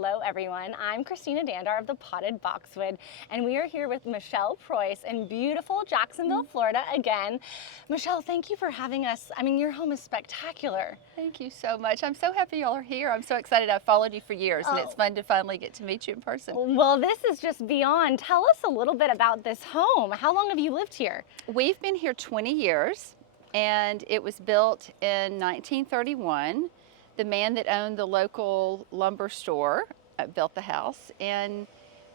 Hello, everyone. I'm Christina Dandar of the Potted Boxwood, and we are here with Michelle Preuss in beautiful Jacksonville, Florida again. Michelle, thank you for having us. I mean, your home is spectacular. Thank you so much. I'm so happy y'all are here. I'm so excited. I've followed you for years, and it's fun to finally get to meet you in person. Well, this is just beyond. Tell us a little bit about this home. How long have you lived here? We've been here 20 years, and it was built in 1931. The man that owned the local lumber store built the house, and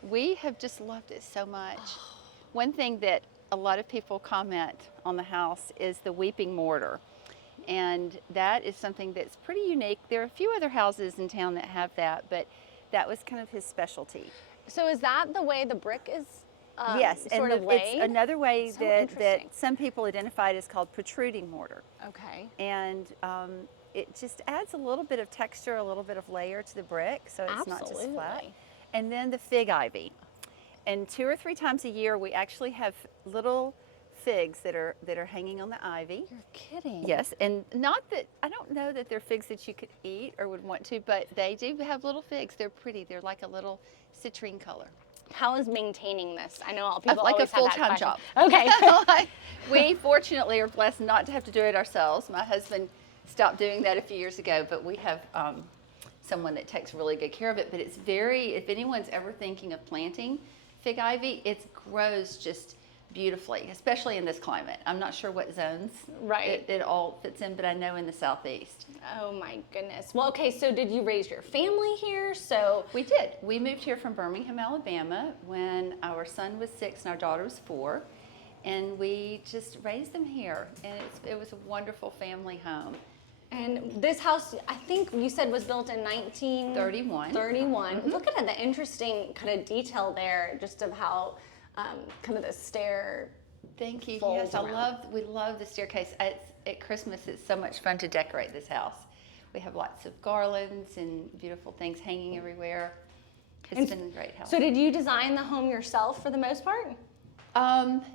we have just loved it so much. One thing that a lot of people comment on the house is the weeping mortar, and that is something that's pretty unique. There are a few other houses in town that have that, but that was kind of his specialty. So is that the way the brick is Yes, sort and of laid? it's another way So that some people identify it as called protruding mortar. Okay. And it just adds a little bit of texture, a little bit of layer to the brick, so it's not just flat. Absolutely. And then the fig ivy. And 2 or 3 times a year, we actually have little figs that are hanging on the ivy. You're kidding. Yes, and not that, I don't know that they're figs that you could eat or would want to, but they do have little figs. They're pretty. They're like a little citrine color. How is maintaining this? I know people Like a always have that full-time question. job. Okay. We fortunately are blessed not to have to do it ourselves. My husband stopped doing that a few years ago, but we have someone that takes really good care of it. But it's if anyone's ever thinking of planting fig ivy, it grows just beautifully, especially in this climate. I'm not sure what zones it all fits in, but I know in the southeast. Oh my goodness. Well, okay, so did you raise your family here? So We did. We moved here from Birmingham, Alabama when our son was 6 and our daughter was 4. And we just raised them here. And it was a wonderful family home. and this house, I think you said was built in 1931. 31. Look at the interesting kind of detail there, just of how kind of the stair. Thank you. folds Yes, around. we love the staircase. At Christmas, it's so much fun to decorate this house. We have lots of garlands and beautiful things hanging everywhere. It's been a great house. So did you design the home yourself for the most part?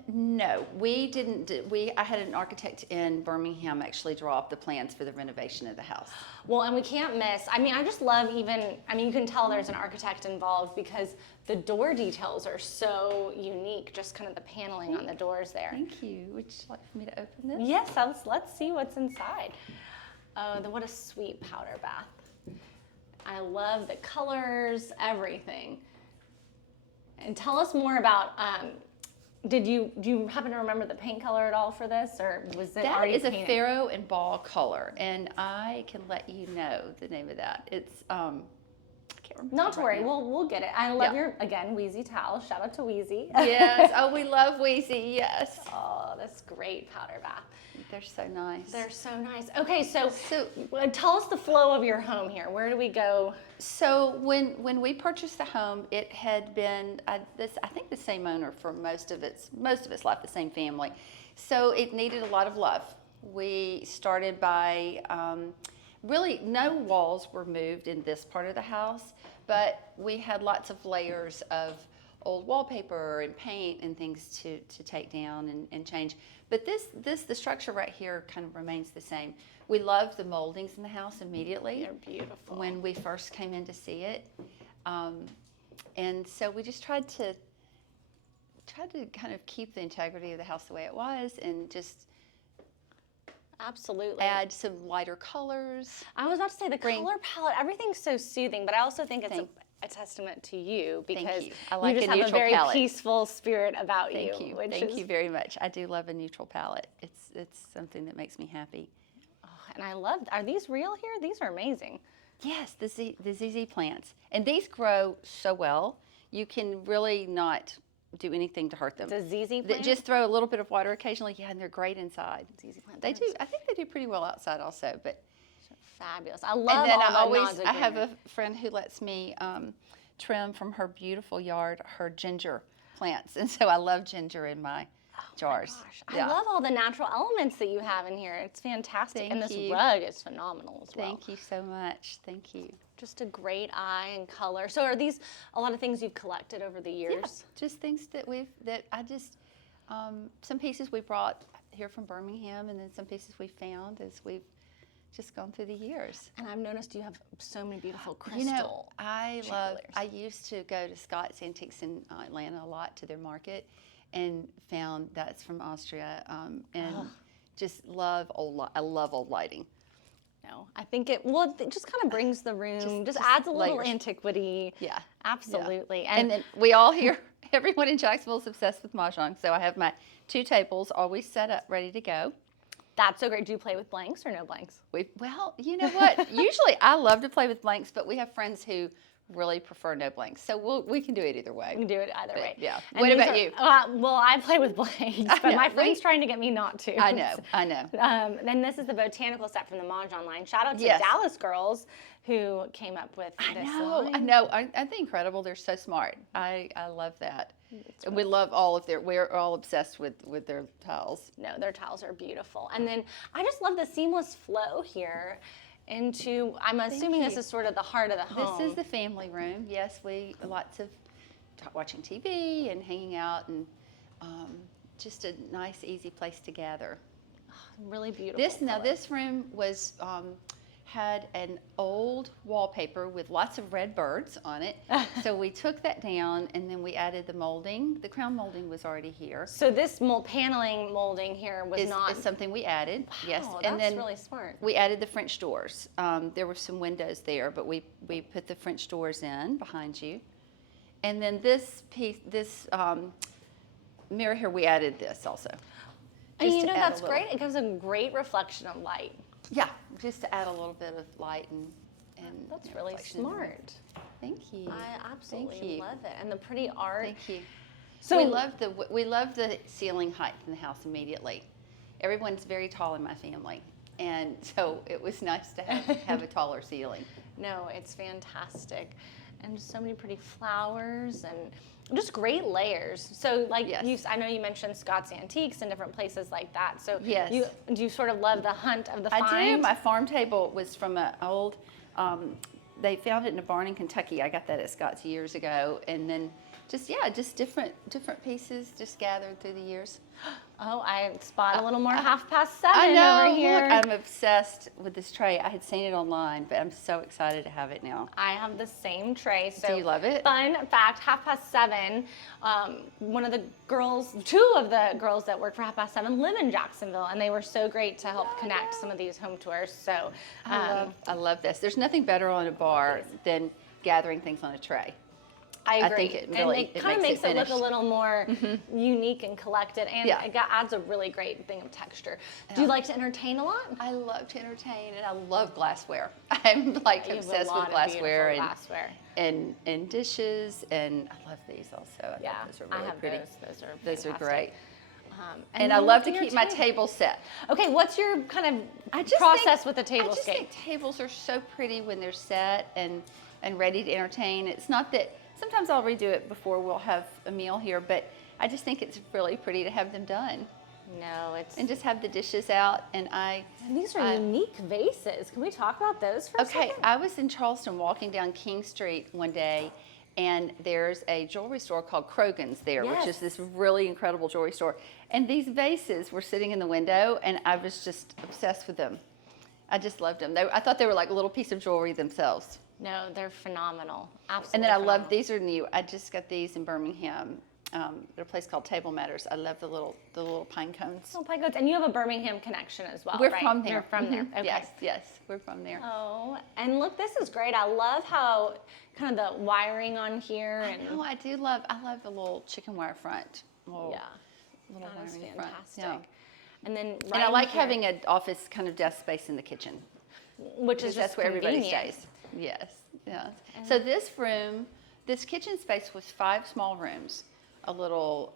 No, we didn't. I had an architect in Birmingham actually draw up the plans for the renovation of the house. Well, and we can't miss, I mean, I just love you can tell there's an architect involved because the door details are so unique, just kind of the paneling on the doors there. Thank you. Would you like for me to open this? Yes, let's see what's inside. Oh, what a sweet powder bath. I love the colors, everything. And tell us more about, do you happen to remember the paint color at all for this, or was it That already is a painted? Pharaoh and Ball color, and I can let you know the name of that. It's I can't remember. Not to worry, right now. we'll get it. I love Yeah. your, again, Wheezy towel. Shout out to Wheezy. Yes. Oh, we love Wheezy. Yes. Oh, this great powder bath. They're so nice. They're so nice. Okay, so So tell us the flow of your home here. Where do we go? So when we purchased the home, it had been I think the same owner for most of its life, the same family. So it needed a lot of love. We started by really no walls were moved in this part of the house, but we had lots of layers of old wallpaper and paint and things to take down and change. But the structure right here kind of remains the same. We loved the moldings in the house immediately. They're beautiful. When we first came in to see it. And so we just tried to kind of keep the integrity of the house the way it was and just Absolutely. add some lighter colors. I was about to say the color palette, everything's so soothing, but I also think it's a testament to you because you. I like just a have a neutral very palette. peaceful spirit about Thank you. which Thank is, you very much. I do love a neutral palette. It's something that makes me happy. and I love, are these real here? These are amazing. Yes, the ZZ plants. And these grow so well, you can really not do anything to hurt them. The ZZ plant? Just throw a little bit of water occasionally, and they're great inside. ZZ plant. They do. I think they do pretty well outside also, but. Fabulous. I love And then all the nods I have a friend who lets me trim from her beautiful yard her ginger plants, and so I love ginger in my jars. Gosh, I love all the natural elements that you have in here. It's fantastic. And Thank this you. rug is phenomenal as well. Thank you so much. Thank you. Just a great eye and color. So are these a lot of things you've collected over the years? Yeah, just things that some pieces we brought here from Birmingham, and then some pieces we found as we've just gone through the years. And I've noticed you have so many beautiful crystal. You know, I chandeliers. used to go to Scott's Antiques in Atlanta a lot to their market and found that's from Austria and just love I love old lighting. No, I think it just kind of brings the room, just just adds a little layers. antiquity. Yeah. Absolutely. And then we all here, everyone in Jacksonville is obsessed with mahjong. So I have my 2 tables always set up, ready to go. That's so great. Do you play with blanks or no blanks? Well, you know what? Usually I love to play with blanks, but we have friends who really prefer no blanks. So we can do it either way. We can do it either way. Yeah. And What these about you? Well, I play with blanks, but know, my friend's trying to get me not to. I know. Then this is the botanical set from the Mahjong line. Shout out to Yes. Dallas girls who came up with this line. I know. Aren't they incredible? They're so smart. I love that. And we love we're all obsessed with their tiles. No, their tiles are beautiful. And then I just love the seamless flow here into, I'm assuming this you. is sort of the heart of the home. This is the family room. Yes, lots of watching TV and hanging out and just a nice, easy place to gather. Really beautiful. This room was had an old wallpaper with lots of red birds on it. So we took that down and then we added the molding. The crown molding was already here. So this paneling molding here was Is not something we added. Yes, Oh, and that's then really smart. we added the French doors. There were some windows there, but we put the French doors in behind you. And then this piece, mirror here, we added this also. And just you to know, add a that's little- great. It gives a great reflection of light. Yeah, just to add a little bit of light and That's really reflection in there. smart. Thank you. I absolutely Thank you. love it. And the pretty art. Thank you. So we love the ceiling height in the house immediately. Everyone's very tall in my family, and so it was nice to have a taller ceiling. No, it's fantastic. And just so many pretty flowers and just great layers. So like Yes. I know you mentioned Scott's Antiques and different places like that. So Yes. do you sort of love the hunt of the find? I do. My farm table was from an old. They found it in a barn in Kentucky. I got that at Scott's years ago, and then just different pieces just gathered through the years. Oh, I spot a little more 7:30 I know. over here. Look, I'm obsessed with this tray. I had seen it online, but I'm so excited to have it now. I have the same tray. So Do you love it? Fun fact: 7:30. Two of the girls that work for 7:30 live in Jacksonville, and they were so great to help connect some of these home tours. So I love this. There's nothing better on a bar than gathering things on a tray. I agree. think it really- and it it kind of makes makes it it look a finished. little more unique and collected, and Yeah. it adds a really great thing of texture. Do you like to entertain a lot? I love to entertain, and I love glassware. I'm like You have a obsessed lot with of glassware beautiful glassware. and dishes, and I love these also. I think Yeah, those are I really have pretty. those. Those are Those are fantastic. great. And And I then love to your keep my table set. Okay, what's your kind of I just process think- with the I tablescape? just think tables are so pretty when they're set and ready to entertain. It's not that sometimes I'll redo it before we'll have a meal here, but I just think it's really pretty to have them done No, it's. and just have the dishes out. And These are unique vases. Can we talk about those for a okay, second? I was in Charleston walking down King Street one day, and there's a jewelry store called Krogan's there, which Yes. is this really incredible jewelry store. And these vases were sitting in the window, and I was just obsessed with them. I just loved them. I thought they were like a little piece of jewelry themselves. No, they're phenomenal. Absolutely. And then I phenomenal. love, these are new. I just got these in Birmingham at a place called Table Matters. I love the little pine cones. Oh, pine cones. And you have a Birmingham connection as well, We're right? from there. You're from there. Mhm. Okay. Yes, we're from there. Oh, and look, this is great. I love how kind of the wiring on here and Oh, I love the little chicken wire front. Little that is wiring front. fantastic. Yeah. And then right And I like here, having an office kind of desk space in the kitchen. which is Because that's just where everybody convenient. stays. Yes, yes. So this kitchen space was 5 small rooms, a little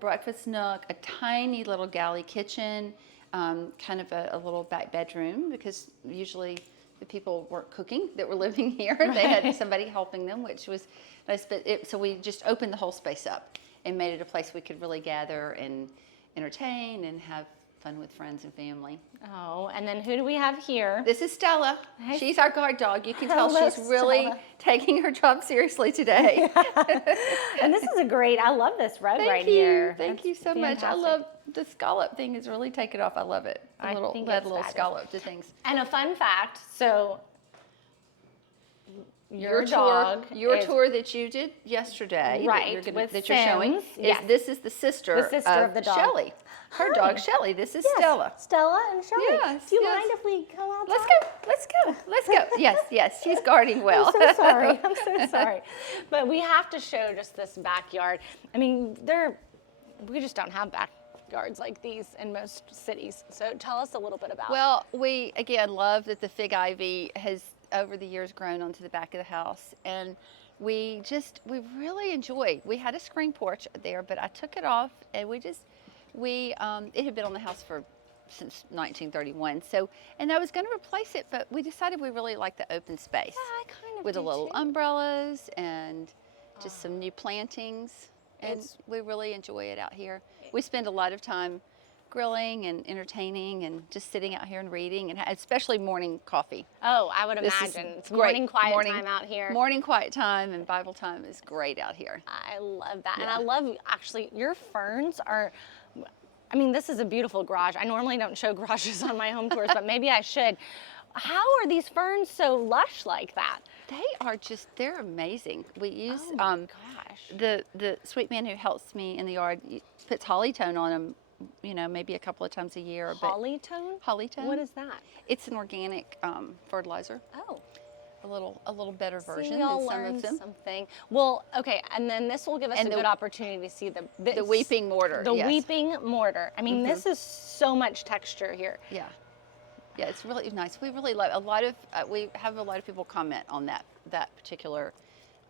breakfast nook, a tiny little galley kitchen, kind of a little back bedroom, because usually the people weren't cooking that were living here. They had somebody helping them, which was nice. But so we just opened the whole space up and made it a place we could really gather and entertain and have fun with friends and family. Oh, and then who do we have here? This is Stella. Hi. She's our guard dog. You can tell Hello, she's really Stella. taking her job seriously today. And this is I love this rug right here. Thank you That's so much. I fantastic. love the scallop thing has really taken off. I love it. I think Add it's a little fabulous. scallop to things. And a fun fact, so your tour that you did yesterday, Right, that you're showing, Sims, yes. this is the sister of the dog. Shelly. Her Hi. dog Shelly. This is Yes, Stella. Stella and Shelly. Yes, Do you yes. mind if we go outside? Let's go. Yes, she's guarding well. I'm so sorry. I'm so sorry. But we have to show just this backyard. I mean, we just don't have backyards like these in most cities. So tell us a little bit about Well, we again love that the fig ivy has over the years grown onto the back of the house, and we really enjoy. We had a screen porch there, but I took it off, and it had been on the house since 1931. So, and I was going to replace it, but we decided we really liked the open space. Yeah, I kind of with do the little too. umbrellas and just some new plantings, and we really enjoy it out here. We spend a lot of time grilling and entertaining and just sitting out here and reading, and especially morning coffee. Oh, I would This is imagine. It's great. morning quiet time out here. Morning quiet time and Bible time is great out here. I love that. And Yeah. I love, actually, your ferns are, I mean, this is a beautiful garage. I normally don't show garages on my home tours, but maybe I should. How are these ferns so lush like that? They're amazing. We use, Oh my gosh. the sweet man who helps me in the yard puts hollytone on them, maybe a couple of times a year. Hollytone? Hollytone. What is that? It's an organic fertilizer. Oh. A little better version See, we than all some of learned them. something. Well, okay, and then this will give us And a the- good opportunity to see The weeping mortar. The yes. weeping mortar. I mean, this is so much texture here. Yeah. Yeah, it's really nice. We really love we have a lot of people comment on that particular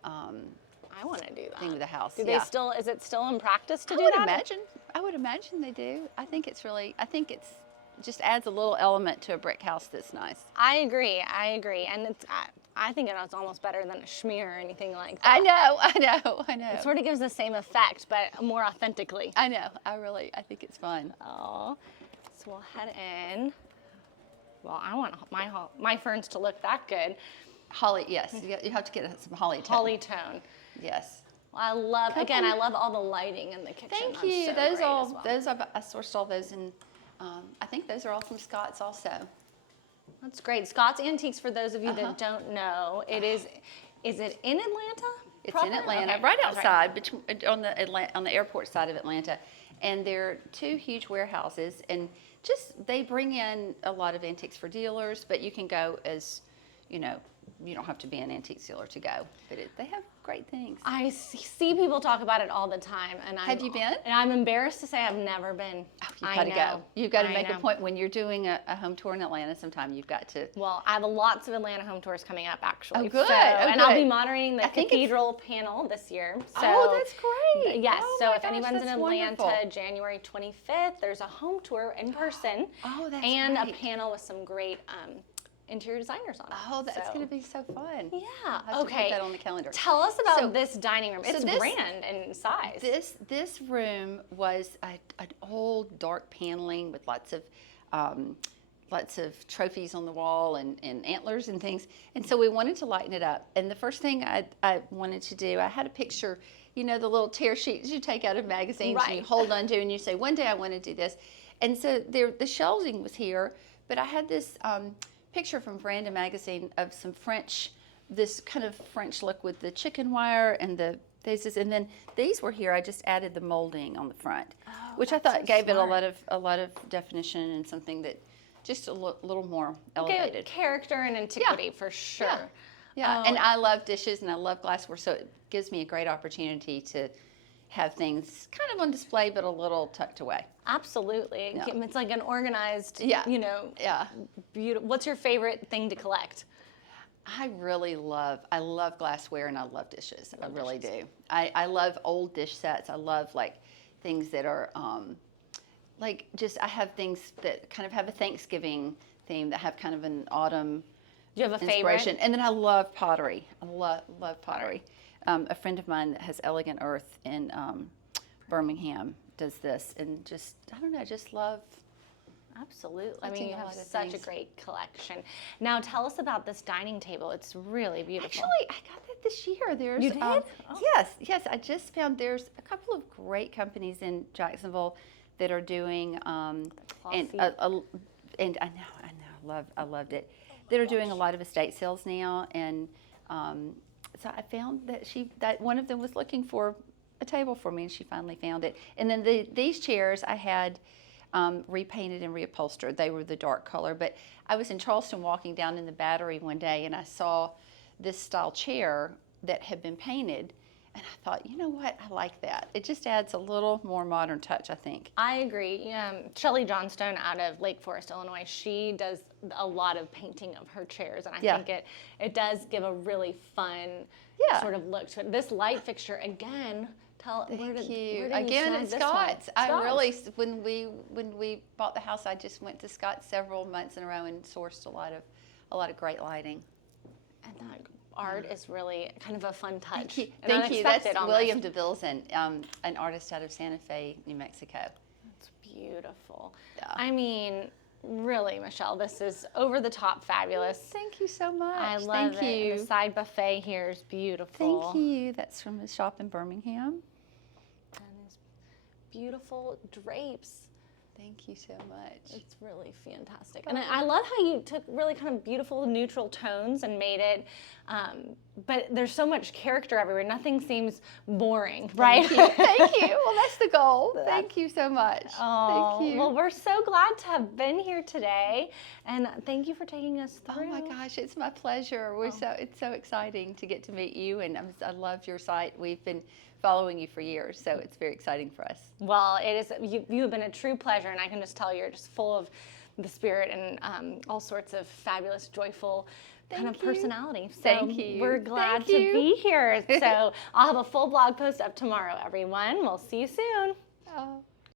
I want to do that. thing with the house. Do yeah. is it still in practice to I do would that? imagine. I would imagine they do. I think it's just adds a little element to a brick house that's nice. I agree. And I think it's almost better than a schmear or anything like that. I know. It sort of gives the same effect, but more authentically. I know. I think it's fun. Oh, so we'll head in. Well, I want my ferns to look that good. Holly, yes. You have to get some holly tone. Holly tone. Yes. Well, I love all the lighting in the kitchen. Thank That's you. so Those great all as well. those I sourced all those, and I think those are all from Scott's also. That's great. Scott's Antiques, for those of you that don't know, is it in Atlanta? It's proper? in Atlanta, Okay, right that's outside, on the airport side of Atlanta, and there are two huge warehouses, and they bring in a lot of antiques for dealers, but you can go as, you don't have to be an antique dealer to go, but they have great things. I see people talk about it all the time, and Have you been? And I'm embarrassed to say I've never been. You've got to go. You've got to I make a know. point when you're doing a home tour in Atlanta. Sometime you've got to. Well, I have lots of Atlanta home tours coming up, actually. Oh, good. So, Oh, and I'll be good. moderating the I think cathedral panel this year. So, Oh, that's great. Yes. Oh so my if gosh, anyone's in that's Atlanta, wonderful. January 25th, there's a home tour in person. Oh, that's and great. a panel with some great interior designers on it. Oh, that's So- going to be so fun. Yeah. I'll have to Okay. put that on the calendar. Tell us about So- this dining room. so It's this- grand in size. This room was an old dark paneling with lots of trophies on the wall and antlers and things. And so we wanted to lighten it up. And the first thing I wanted to do, I had a picture, the little tear sheets you take out of magazines and you Right. hold onto and you say, one day I want to do this. And so the shelving was here, but I had this picture from Veranda magazine of some this kind of French look with the chicken wire and the vases, and then these were here. I just added the molding on the front, which I thought so gave it smart. a lot of definition and something that just a little more Okay, elevated. character and antiquity for sure. Yeah, Oh. and I love dishes and I love glassware, so it gives me a great opportunity to have things kind of on display but a little tucked away. Absolutely. Yeah. It's like an organized, Yeah. yeah. Beautiful. What's your favorite thing to collect? I love glassware and I love dishes. I really do. I love old dish sets. I love things that are I have things that kind of have a Thanksgiving theme that have kind of an autumn Do you have a inspiration. favorite? And then I love pottery. I love pottery. A friend of mine that has Elegant Earth in Birmingham does this, and just love Absolutely. I Touching mean, you a have lot of such a things. great collection. Now, tell us about this dining table. It's really beautiful. Actually, I got that this year. There's You did? Oh. yes. I just found there's a couple of great companies in Jacksonville that are doing and Classy. and I loved it. That are doing a lot of estate sales now, and so I found that one of them was looking for a table for me, and she finally found it. And then these chairs I had repainted and reupholstered. They were the dark color, but I was in Charleston walking down in the Battery one day, and I saw this style chair that had been painted, and I thought, you know what, I like that. It just adds a little more modern touch, I think. I agree. Shelley Johnstone out of Lake Forest, Illinois, she does a lot of painting of her chairs, and I Yeah. think it does give a really fun Yeah. sort of look to it. This light fixture, again, where did you Again, snag it's this one? Scott's. I Scott's. really, when we bought the house, I just went to Scott's several months in a row and sourced a lot of great lighting. And that art is really kind of a fun touch. Thank you. and Thank you. That's unexpected almost. William DeVilson, an artist out of Santa Fe, New Mexico. It's beautiful. Yeah. I mean, really, Michelle, this is over the top fabulous. Thank you so much. I love Thank it. you. And the side buffet here is beautiful. Thank you. That's from a shop in Birmingham. And these beautiful drapes. Thank you so much. It's really fantastic. And I love how you took really kind of beautiful neutral tones and made it, but there's so much character everywhere. Nothing seems boring, right? Thank you. Well, that's the goal. Thank you so much. Oh, Thank you. well, we're so glad to have been here today, and thank you for taking us through. Oh my gosh, it's my pleasure. It's so exciting to get to meet you, and I love your site. We've been following you for years, so it's very exciting for us. Well, it is. You have been a true pleasure, and I can just tell you're just full of the spirit and all sorts of fabulous, joyful kind of Thank you. personality. So Thank you. we're glad Thank to you. be here. So I'll have a full blog post up tomorrow, everyone. We'll see you soon. Oh.